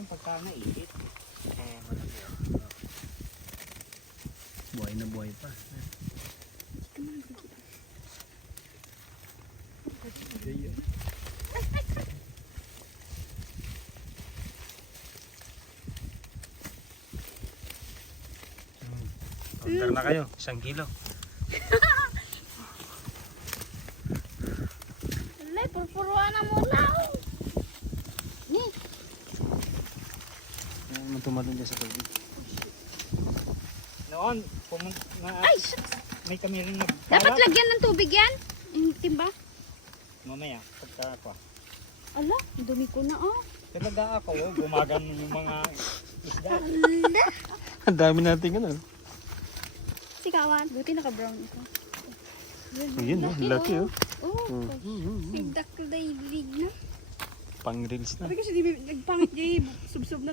yan pagka naipit. Malaki. Buhay na buhay pa. Order na kayo, 1 kilo. Alay, purpuruan na muna. Ni. Tumadon dyan sa tubig. Noon, Ay, shucks. may kami rin Dapat lagyan ng tubig yan. Yung timba. Mamaya, pagka ako. Ala, dumi ko na oh. Talaga ako, gumagan yung mga isda. Ala. Ang dami natin ano. Sikawan. Buti naka-brown ito. Ayun, laki oh. Oh, nagdaklay big na. Pang reels na. Sabi kasi di nagpangit di subsob na